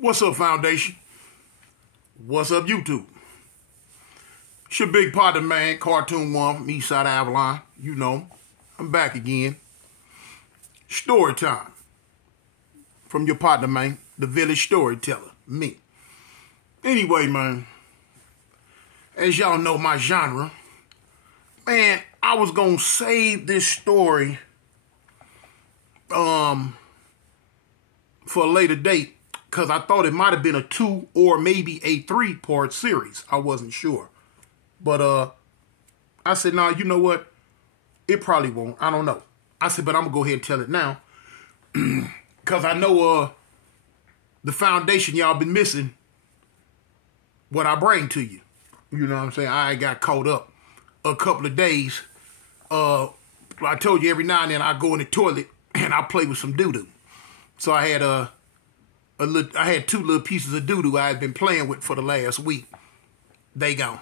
What's up, Foundation? What's up, YouTube? It's your big partner, man, Cartoon One from East Side of Avalon. You know, I'm back again. Story time. From your partner, man, the village storyteller, me. Anyway, man, as y'all know my genre, man, I was gonna save this story for a later date, because I thought it might have been a 2 or maybe a 3-part series. I wasn't sure. But I said, nah, you know what? It probably won't. I don't know. I said, but I'm going to go ahead and tell it now. Because I know the foundation y'all been missing what I bring to you. You know what I'm saying? I got caught up a couple of days. I told you every now and then I go in the toilet and I play with some doo-doo. So I had I had 2 little pieces of doo-doo I had been playing with for the last week. They gone.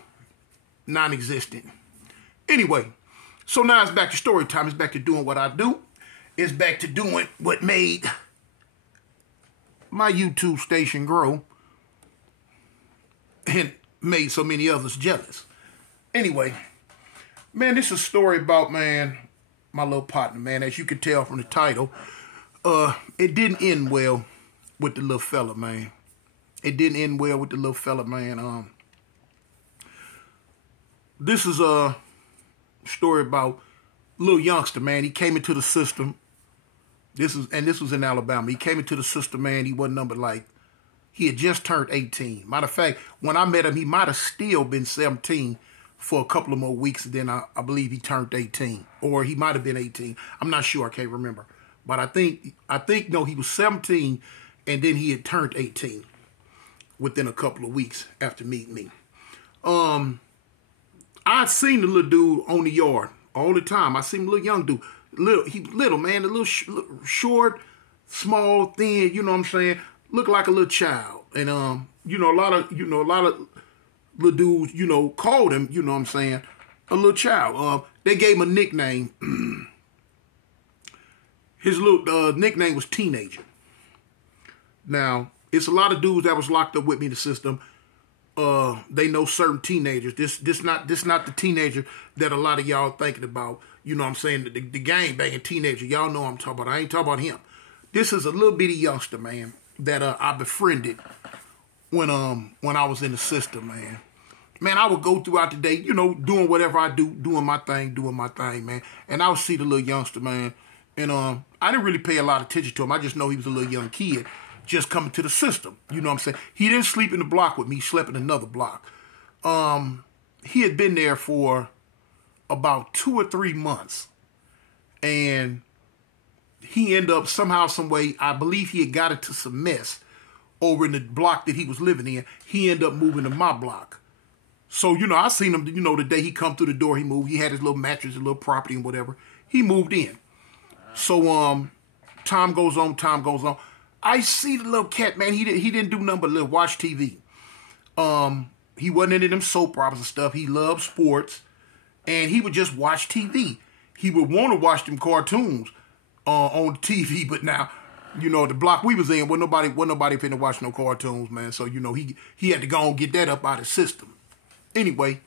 Non-existent. Anyway, so now it's back to story time. It's back to doing what I do. It's back to doing what made my YouTube station grow and made so many others jealous. Anyway, man, this is a story about, man, my little partner, man. As you can tell from the title, it didn't end well with the little fella, man. It didn't end well with the little fella, man. This is a story about a little youngster, man. He came into the system. This was in Alabama. He came into the system, man. He wasn't numbered like, he had just turned 18. Matter of fact, when I met him, he might have still been 17 for a couple of more weeks. Then I believe he turned 18, or he might have been 18. I'm not sure. I can't remember. But I think no, he was 17. And then he had turned 18 within a couple of weeks after meeting me. I'd seen the little dude on the yard all the time. I seen a little young dude. He little, man, a little short, small, thin, you know what I'm saying? Looked like a little child. And, a lot of little dudes, called him, you know what I'm saying, a little child. They gave him a nickname. His little nickname was Teenager. Now, it's a lot of dudes that was locked up with me in the system. They know certain teenagers. This not the teenager that a lot of y'all thinking about. You know what I'm saying? The gang banging teenager. Y'all know what I'm talking about. I ain't talking about him. This is a little bitty youngster, man, that I befriended when I was in the system, man. Man, I would go throughout the day, doing whatever I do, doing my thing, man. And I would see the little youngster, man. And I didn't really pay a lot of attention to him. I just know he was a little young kid just coming to the system. You know what I'm saying? He didn't sleep in the block with me. He slept in another block. He had been there for about 2 or 3 months. And he ended up somehow, some way, I believe he had got into some mess over in the block that he was living in. He ended up moving to my block. So, I seen him, the day he come through the door, he moved. He had his little mattress, his little property and whatever. He moved in. So, time goes on. I see the little cat, man. He didn't do nothing but watch TV. He wasn't into them soap operas and stuff. He loved sports, and he would just watch TV. He would want to watch them cartoons on TV, but now, the block we was in, wasn't nobody finna watch no cartoons, man. So he had to go and get that up out of the system. Anyway,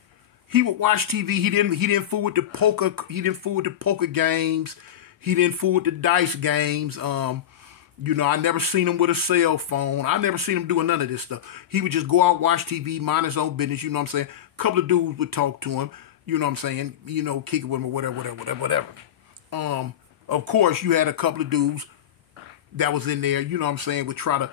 he would watch TV. He didn't fool with the poker. He didn't fool with the poker games. He didn't fool with the dice games. I never seen him with a cell phone. I never seen him doing none of this stuff. He would just go out, watch TV, mind his own business, you know what I'm saying? A couple of dudes would talk to him, you know what I'm saying? Kick it with him or whatever. Of course, you had a couple of dudes that was in there, you know what I'm saying, would try to,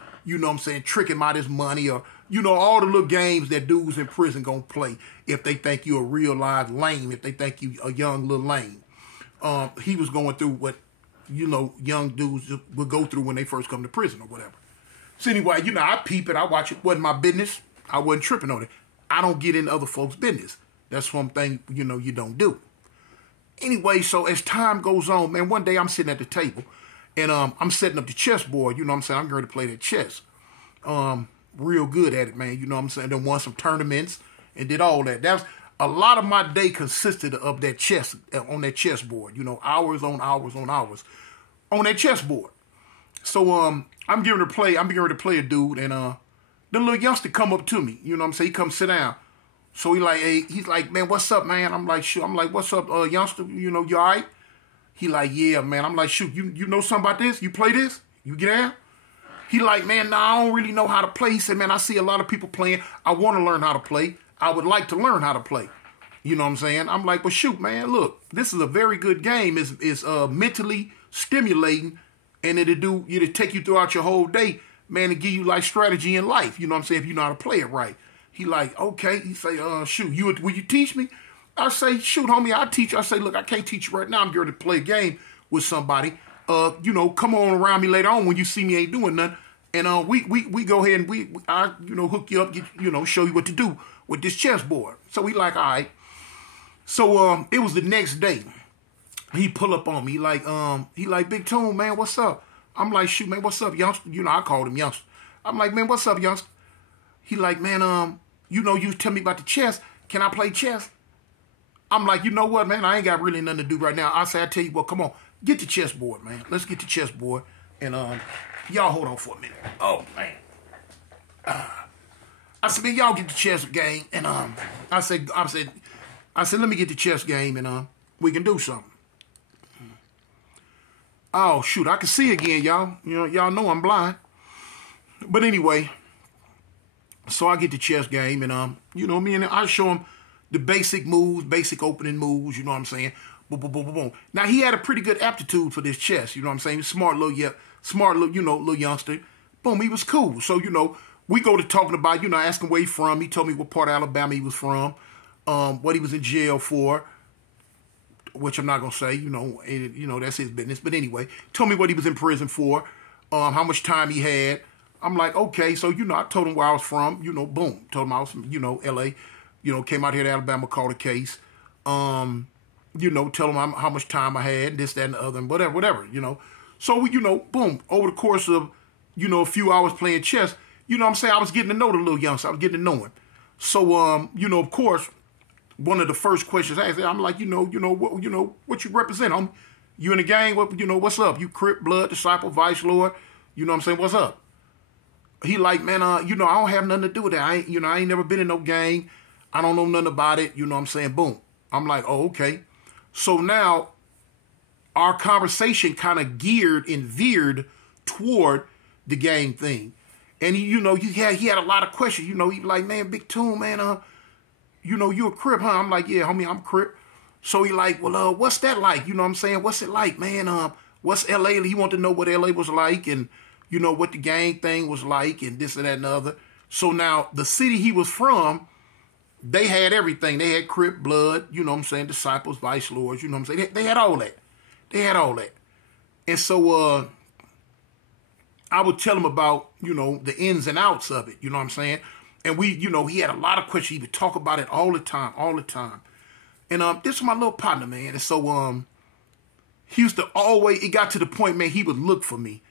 trick him out his money or, all the little games that dudes in prison gonna play if they think you a real live lame, if they think you a young little lame. He was going through what, young dudes would go through when they first come to prison or whatever. So anyway, I peep it, I watch it. Wasn't my business. I wasn't tripping on it. I don't get in other folks' business. That's one thing, you don't do. Anyway, so as time goes on, man, one day I'm sitting at the table and I'm setting up the chessboard. You know what I'm saying? I'm going to play that chess. Real good at it, man. You know what I'm saying? Then won some tournaments and did all that. That's a lot of my day consisted of that chess, on that chessboard, hours on hours on that chessboard. So I'm getting ready to play a dude, and the little youngster come up to me. You know what I'm saying? He come sit down. So he's like, man, what's up, man? I'm like, shoot. I'm like, what's up, youngster? You know, you all right? He like, yeah, man. I'm like, shoot, you know something about this? You play this? You get out? He like, man, nah, I don't really know how to play. He said, man, I see a lot of people playing. I want to learn how to play. I would like to learn how to play. You know what I'm saying? I'm like, well, shoot, man, look, this is a very good game. It's mentally stimulating, and it'll take you throughout your whole day, man, and give you like strategy in life. You know what I'm saying? If you know how to play it right. He like, okay. He say, shoot, will you teach me? I say, shoot, homie, I'll teach you. I say, look, I can't teach you right now. I'm going to play a game with somebody. Come on around me later on when you see me ain't doing nothing. And we go ahead and I hook you up, show you what to do with this chessboard. So he like, all right. So it was the next day. He pull up on me. He like, Big Tune, man, what's up? I'm like, shoot, man, what's up, youngster? I called him youngster. I'm like, man, what's up, youngster? He like, man, you tell me about the chess. Can I play chess? I'm like, you know what, man? I ain't got really nothing to do right now. I tell you what, come on, get the chessboard, man. Let's get the chessboard. And y'all hold on for a minute. Oh, man. I said, man, y'all get the chess game. And I said, let me get the chess game, and we can do something. Oh, shoot, I can see again, y'all. Y'all know I'm blind. But anyway, so I get the chess game, and me and I show him the basic moves, basic opening moves, you know what I'm saying? Boom, boom, boom, boom, boom. Now, he had a pretty good aptitude for this chess, you know what I'm saying? Smart little youngster. Boom, he was cool. So, we go to talking about, asking where he from. He told me what part of Alabama he was from, what he was in jail for, which I'm not going to say, that's his business. But anyway, told me what he was in prison for, how much time he had. I'm like, okay, so, I told him where I was from, boom. Told him I was from, L.A., came out here to Alabama, called a case. Tell him how much time I had, this, that, and the other, and whatever. So, boom, over the course of, a few hours playing chess, I'm saying, I was getting to know the little youngster. I was getting to know him. So, of course, one of the first questions I asked, I'm like, what you represent, homie? You in the gang? What's up? You Crip, Blood, Disciple, Vice Lord? You know what I'm saying? What's up? He like, man, I don't have nothing to do with that. I ain't never been in no gang. I don't know nothing about it. You know what I'm saying? Boom. I'm like, oh, okay. So now our conversation kind of geared and veered toward the gang thing. And he had a lot of questions. He like, man, Big Tune, man, you a Crip, huh? I'm like, yeah, homie, I'm Crip. So he like, well, what's that like? You know what I'm saying? What's it like, man? What's LA? He wanted to know what LA was like and, what the gang thing was like and this and that and the other. So now the city he was from, they had everything. They had Crip, Blood, Disciples, Vice Lords, you know what I'm saying? They had all that. They had all that. And so I would tell him about, the ins and outs of it, you know what I'm saying? And he had a lot of questions. He would talk about it all the time. And this is my little partner, man. And so he used to always, it got to the point, man, he would look for me.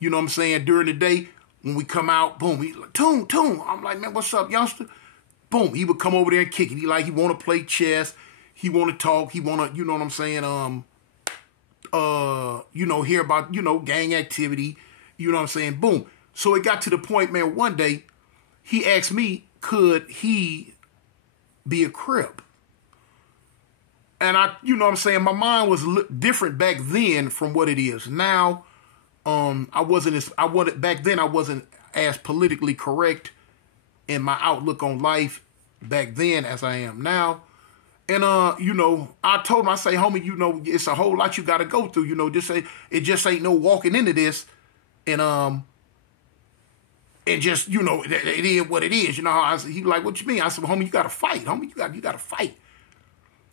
You know what I'm saying? During the day, when we come out, boom, he like, Tune. I'm like, man, what's up, youngster? Boom, he would come over there and kick it. He want to play chess. He want to talk. He want to, you know what I'm saying? Hear about, gang activity. You know what I'm saying? Boom. So it got to the point, man, one day he asked me, could he be a Crip? And I, you know what I'm saying? My mind was different back then from what it is now. Back then I wasn't as politically correct in my outlook on life back then as I am now. And, I told him, I say, homie, it's a whole lot you got to go through. It just ain't no walking into this. And, it just, it is what it is. He like, what you mean? I said, well, homie, you got to fight. Homie, you got to fight.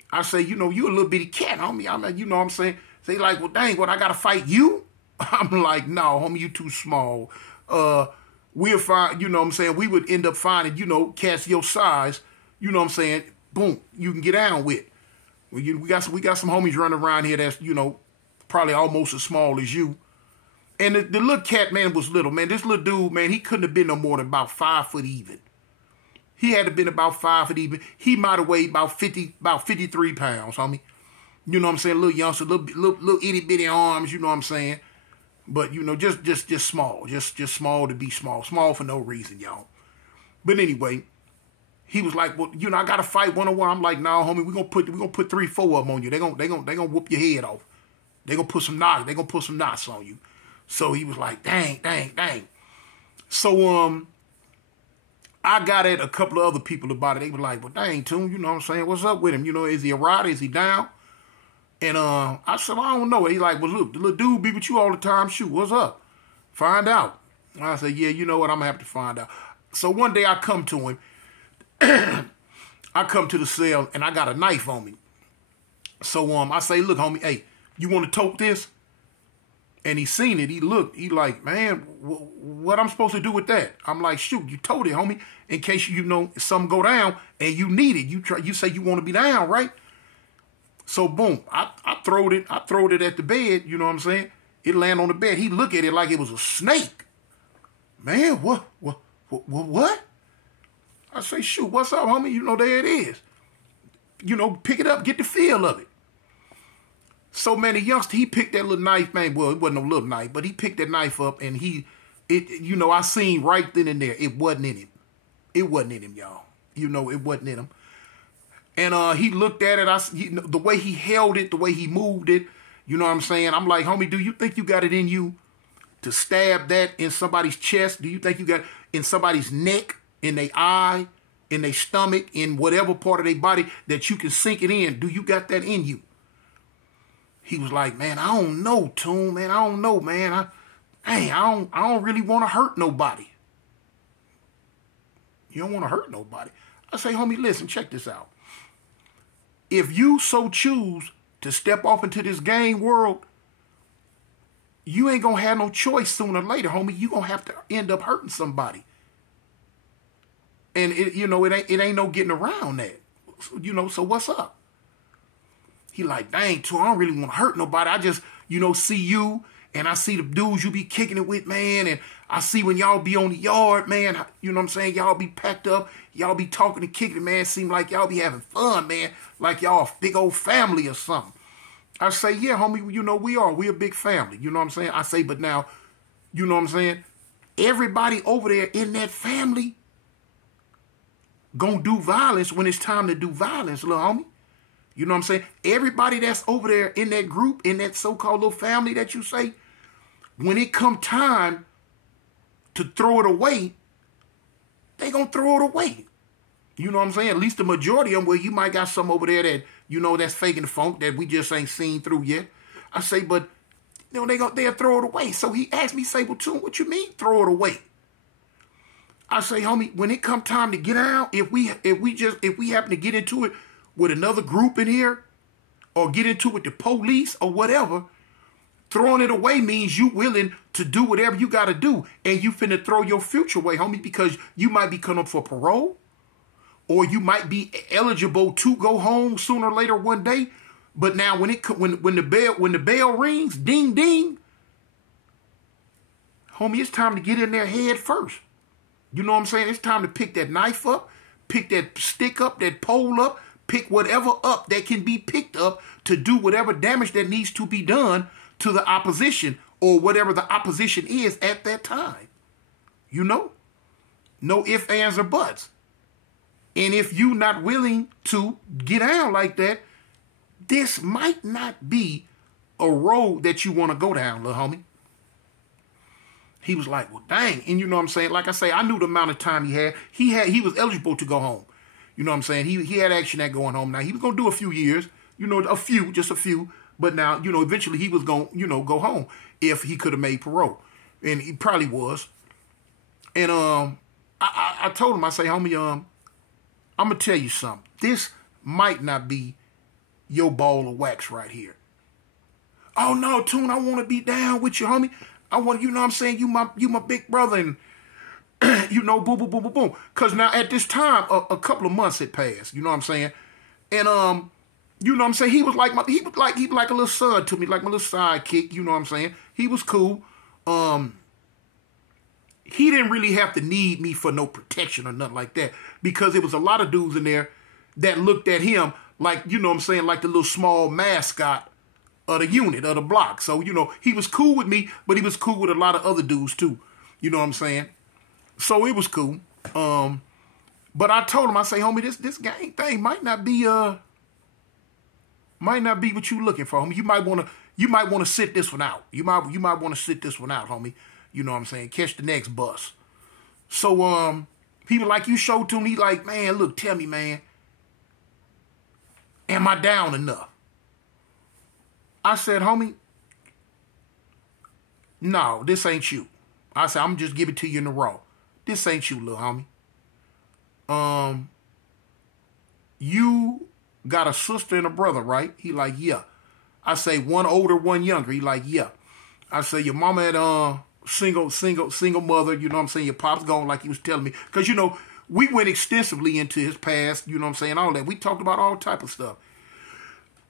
I say, you a little bitty cat, homie. I mean, you know what I'm saying? They like, well, dang, what, I got to fight you? I'm like, no, homie, you too small. We'll find, you know what I'm saying? We would end up finding, cats your size, you know what I'm saying? Boom, you can get down with. We got some homies running around here that's, probably almost as small as you. And the little cat, man, was little, man. This little dude, man, he couldn't have been no more than about 5 foot even. He had to have been about 5 foot even. He might have weighed about 53 pounds, homie. You know what I'm saying? Little youngster, little itty bitty arms, you know what I'm saying? But, you know, just small. Just small to be small. Small for no reason, y'all. But anyway, he was like, well, you know, I got to fight one-on-one. I'm like, nah, homie, we're gonna put 3, 4 of them on you. They gonna whoop your head off. They gonna put some knots on you. So he was like, dang. So, I got at a couple of other people about it. They were like, well, dang, Toon, you know what I'm saying? What's up with him? You know, is he a rider? Is he down? And I said, well, I don't know. He's like, well, look, the little dude be with you all the time. Shoot, what's up? Find out. I said, yeah, you know what? I'm going to have to find out. So one day I come to him. I come to the cell, and I got a knife on me. So I say, look, homie, hey, you want to tote this? And he seen it. He looked. He like, man, what I'm supposed to do with that? I'm like, shoot, you told it, homie, in case you know something go down and you need it. You say you want to be down, right? So boom, I throwed it. I throwed it at the bed. You know what I'm saying? It land on the bed. He look at it like it was a snake. Man, what? I say, shoot, what's up, homie? You know, there it is. You know, pick it up, get the feel of it. So, man, the youngster, he picked that little knife, man. Well, it wasn't no little knife, but he picked that knife up, and you know, I seen right then and there, it wasn't in him. It wasn't in him, y'all. You know, it wasn't in him. And he looked at it. The way he held it, the way he moved it, you know what I'm saying? I'm like, homie, do you think you got it in you to stab that in somebody's chest? Do you think you got it in somebody's neck, in their eye, in their stomach, in whatever part of their body that you can sink it in? Do you got that in you? He was like, man, I don't know, Toon, man. I don't know, man. I don't really want to hurt nobody. You don't want to hurt nobody. I say, homie, listen, check this out. If you so choose to step off into this game world, you ain't going to have no choice sooner or later, homie. You going to have to end up hurting somebody. And, it ain't no getting around that. You know, so what's up? He like, dang, Toon, I don't really want to hurt nobody. I just, see you, and I see the dudes you be kicking it with, man, and I see when y'all be on the yard, man, you know what I'm saying? Y'all be packed up. Y'all be talking and kicking it, man. Seem like y'all be having fun, man. Like y'all a big old family or something. I say, yeah, homie, we are. We a big family. You know what I'm saying? I say, but now, you know what I'm saying? Everybody over there in that family gonna do violence when it's time to do violence, little homie. You know what I'm saying? Everybody that's over there in that group, in that so-called little family that you say, when it come time to throw it away, they gonna throw it away. You know what I'm saying? At least the majority of them, well, you might got some over there that, that's faking the funk that we just ain't seen through yet. I say, but, they'll throw it away. So he asked me, say, well, Toon, what you mean throw it away? I say, homie, when it come time to get out, if we happen to get into it with another group in here, or get into it with the police or whatever, throwing it away means you willing to do whatever you got to do, and you finna throw your future away, homie, because you might be coming up for parole, or you might be eligible to go home sooner or later one day. But now when the bell rings, ding ding, homie, it's time to get in there head first. You know what I'm saying? It's time to pick that knife up, pick that stick up, that pole up, pick whatever up that can be picked up to do whatever damage that needs to be done to the opposition or whatever the opposition is at that time. No ifs, ands, or buts. And if you're not willing to get down like that, this might not be a road that you want to go down, little homie. He was like, well, dang. And you know what I'm saying? Like I say, I knew the amount of time he had. He was eligible to go home. You know what I'm saying? He had action at going home. Now, he was going to do a few years, just a few. But now, eventually he was going to, go home if he could have made parole. And he probably was. And I told him, I say, homie, I'm going to tell you something. This might not be your ball of wax right here. Oh, no, Toon, I want to be down with you, homie. I want, you know what I'm saying? You my big brother, and boom, boom, boom, boom, boom. Because now at this time, a couple of months had passed. You know what I'm saying? And you know what I'm saying? He was like a little son to me, like my little sidekick. You know what I'm saying? He was cool. He didn't really have to need me for no protection or nothing like that, because there was a lot of dudes in there that looked at him like, you know what I'm saying, like the little small mascot of the unit, of the block. So, you know, he was cool with me, but he was cool with a lot of other dudes too. You know what I'm saying? So it was cool. But I told him, I say, homie, this gang thing might not be what you looking for, homie. You might want to sit this one out. You might want to sit this one out, homie. You know what I'm saying? Catch the next bus. So he was like, you showed to me. He like, man, look, tell me, man, am I down enough? I said, homie, no, this ain't you. I said, I'm just give it to you in the raw. This ain't you, little homie. You got a sister and a brother, right? He like, yeah. I say, one older, one younger. He like, yeah. I say, your mama had single mother, you know what I'm saying? Your pop's gone, like he was telling me. Because, you know, we went extensively into his past, you know what I'm saying, all that. We talked about all type of stuff.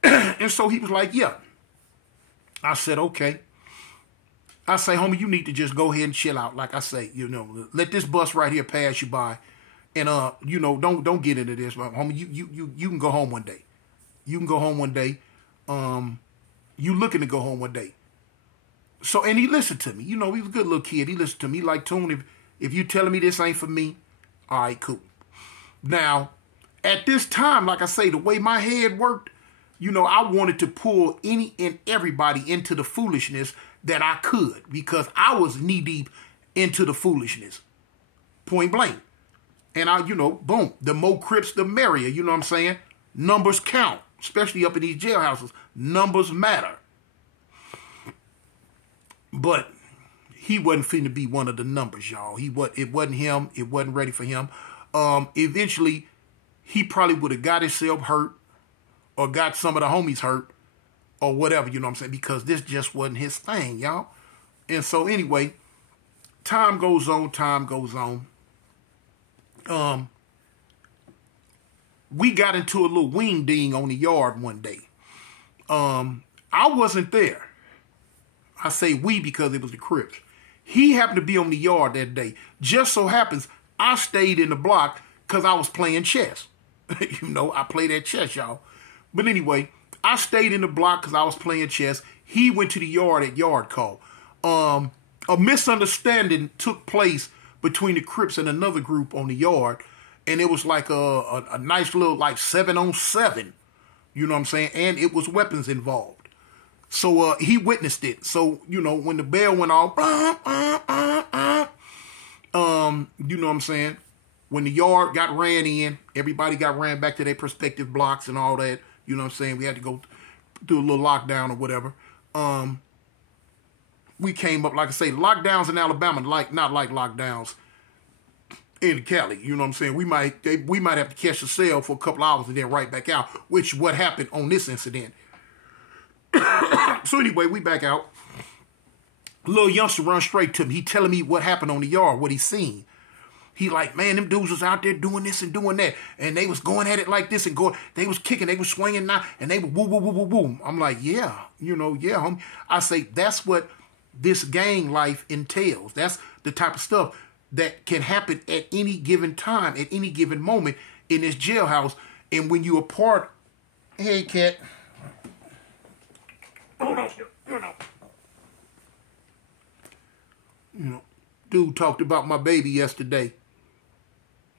And so he was like, yeah. I said, okay. I say, homie, you need to just go ahead and chill out. Like I say, you know, let this bus right here pass you by. And, you know, don't get into this. Homie, you can go home one day. You can go home one day. You looking to go home one day. So, and he listened to me. You know, he was a good little kid. He listened to me. Like, Tune, if you telling me this ain't for me, all right, cool. Now, at this time, like I say, the way my head worked, you know, I wanted to pull any and everybody into the foolishness that I could, because I was knee deep into the foolishness. Point blank. And I, you know, boom, the more Crips, the merrier. You know what I'm saying? Numbers count, especially up in these jailhouses. Numbers matter. But he wasn't finna be one of the numbers, y'all. It wasn't him. It wasn't ready for him. Eventually, he probably would have got himself hurt or got some of the homies hurt or whatever, you know what I'm saying? Because this just wasn't his thing, y'all. And so anyway, time goes on. We got into a little wing ding on the yard one day. I wasn't there. I say we because it was the Crips. He happened to be on the yard that day. Just so happens I stayed in the block because I was playing chess. You know, I play that chess, y'all. But anyway, I stayed in the block because I was playing chess. He went to the yard at yard call. A misunderstanding took place between the Crips and another group on the yard. And it was like a nice little like 7-on-7. You know what I'm saying? And it was weapons involved. So he witnessed it. So, you know, when the bell went off, you know what I'm saying? When the yard got ran in, everybody got ran back to their respective blocks and all that. You know what I'm saying? We had to go do a little lockdown or whatever. We came up, like I say, lockdowns in Alabama, not like lockdowns in Cali. You know what I'm saying? We might have to catch a cell for a couple hours and then right back out, which what happened on this incident. So anyway, we back out. Little youngster run straight to me. He telling me what happened on the yard, what he seen. He like, man, them dudes was out there doing this and doing that. And they was going at it like this and going, they was kicking, they was swinging now, and they were woo, woo, woo, woo, woo. I'm like, yeah, you know, yeah, homie. I say, that's what this gang life entails. That's the type of stuff that can happen at any given time, at any given moment in this jailhouse. And when you are part, hey, cat. You know, dude talked about my baby yesterday.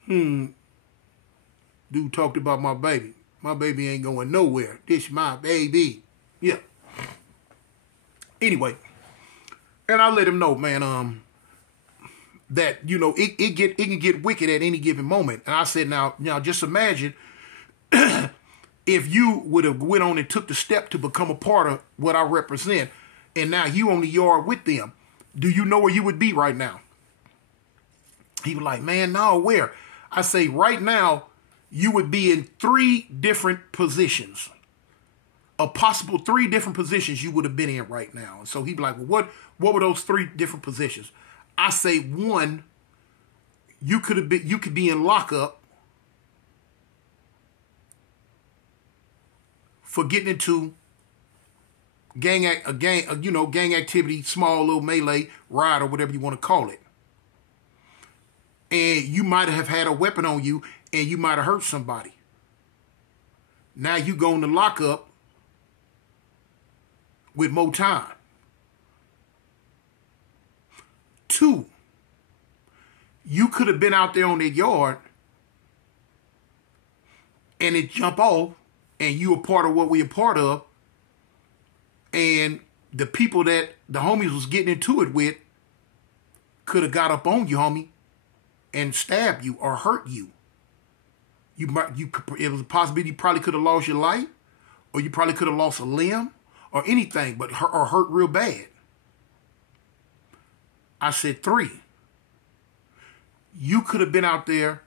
Dude talked about my baby. My baby ain't going nowhere. This my baby. Yeah. Anyway, and I let him know, man, that, you know, it can get wicked at any given moment. And I said, now just imagine if you would have went on and took the step to become a part of what I represent, and now you on the yard with them. Do you know where you would be right now? He was like, man, no, where? I say, right now, you would be in 3 different positions. A possible 3 different positions you would have been in right now. And so he'd be like, well, what were those 3 different positions? I say, 1, you could be in lockup for getting into gang activity, small little melee, riot, or whatever you want to call it. And you might have had a weapon on you and you might have hurt somebody. Now you go in the lockup with more time. 2, you could have been out there on that yard and it jump off and you a part of what we a part of, and the people that the homies was getting into it with could have got up on you, homie, and stabbed you or hurt you. It was a possibility you probably could have lost your life, or you probably could have lost a limb or anything, but hurt real bad. I said 3. You could have been out there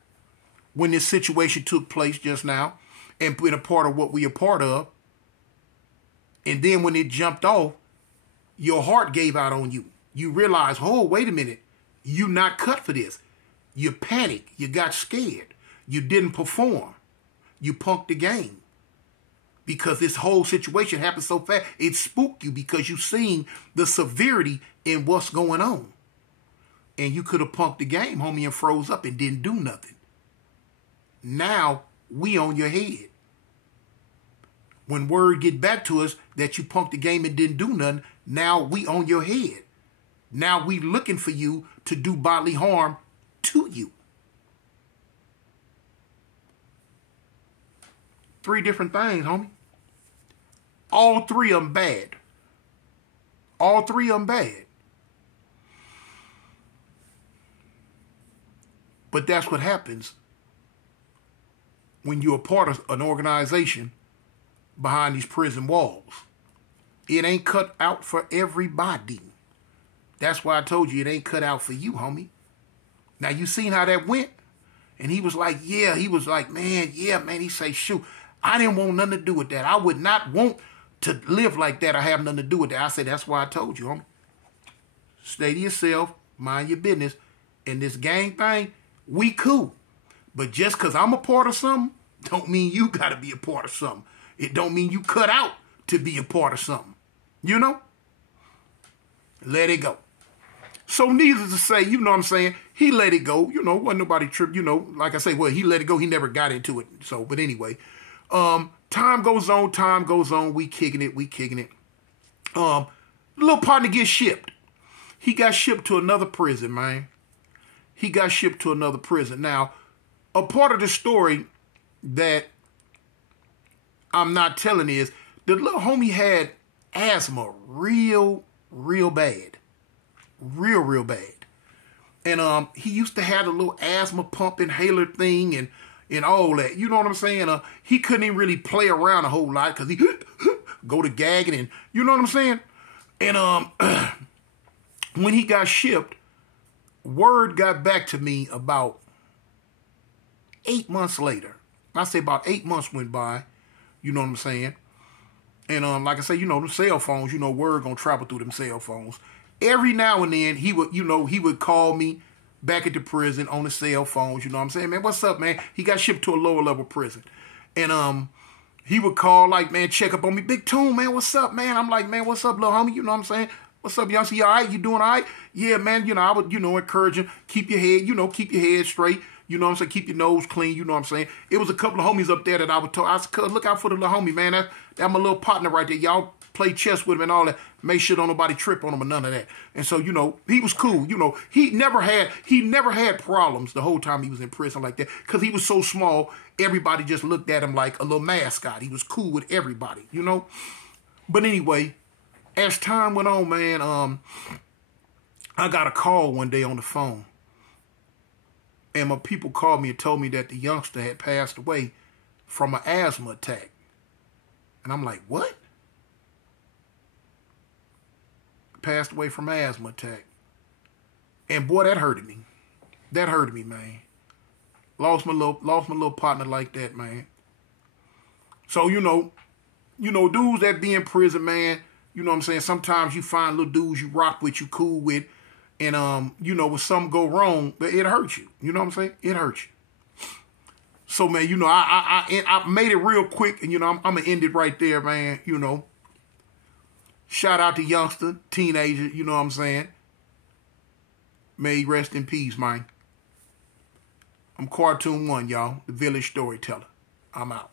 when this situation took place just now and been a part of what we a part of. And then when it jumped off, your heart gave out on you. You realized, oh, wait a minute. You not cut for this. You panicked. You got scared. You didn't perform. You punked the game. Because this whole situation happened so fast, it spooked you because you seen the severity in what's going on. And you could have punked the game, homie, and froze up and didn't do nothing. Now, we on your head. When word get back to us that you punked the game and didn't do nothing, now we on your head. Now we looking for you to do bodily harm to you. 3 different things, homie. All 3 of them bad. All 3 of them bad. But that's what happens when you're a part of an organization behind these prison walls. It ain't cut out for everybody. That's why I told you it ain't cut out for you, homie. Now, you seen how that went? And he was like, yeah. He was like, man, yeah, man. He say, shoot, I didn't want nothing to do with that. I would not want to live like that or have nothing to do with that. I said, that's why I told you, homie. Stay to yourself. Mind your business. And this gang thing, we cool. But just because I'm a part of something, don't mean you got to be a part of something. It don't mean you cut out to be a part of something. You know? Let it go. So needless to say, you know what I'm saying, he let it go. You know, wasn't nobody tripped. You know, like I say, well, he let it go. He never got into it. So, but anyway, time goes on. We kicking it. Little partner gets shipped. He got shipped to another prison, man. Now, a part of the story that I'm not telling is the little homie had asthma real bad. Real bad. And he used to have a little asthma pump inhaler thing and all that. You know what I'm saying? He couldn't even really play around a whole lot because he go to gagging and you know what I'm saying? And when he got shipped, word got back to me about 8 months later. I say about 8 months went by. You know what I'm saying? And like I say, you know, the cell phones, you know, word gonna travel through them cell phones. Every now and then he would call me back at the prison on the cell phones, you know what I'm saying? Man, what's up, man? He got shipped to a lower level prison. And he would call, like, man, check up on me. Big Toon, man, what's up, man? I'm like, man, what's up, little homie? You know what I'm saying? What's up, youngster? You all right? You doing all right? Yeah, man, you know, I would, you know, encourage him, keep your head straight. You know what I'm saying? Keep your nose clean. You know what I'm saying? It was a couple of homies up there that I would tell. I said, cuz, look out for the little homie, man. That's my little partner right there. Y'all play chess with him and all that. Make sure don't nobody trip on him or none of that. And so, you know, he was cool. You know, he never had problems the whole time he was in prison like that because he was so small. Everybody just looked at him like a little mascot. He was cool with everybody, you know? But anyway, as time went on, man, I got a call one day on the phone. And my people called me and told me that the youngster had passed away from an asthma attack. And I'm like, what? Passed away from an asthma attack. And boy, that hurted me. That hurted me, man. Lost my little partner like that, man. So, you know, dudes that be in prison, man, you know what I'm saying? Sometimes you find little dudes you rock with, you cool with. And, you know, when something go wrong, it hurts you. You know what I'm saying? It hurts you. So, man, you know, I made it real quick. And, you know, I'm going to end it right there, man. You know, shout out to youngster, teenager. You know what I'm saying? May he rest in peace, man. I'm Cartoon One, y'all. The Village Storyteller. I'm out.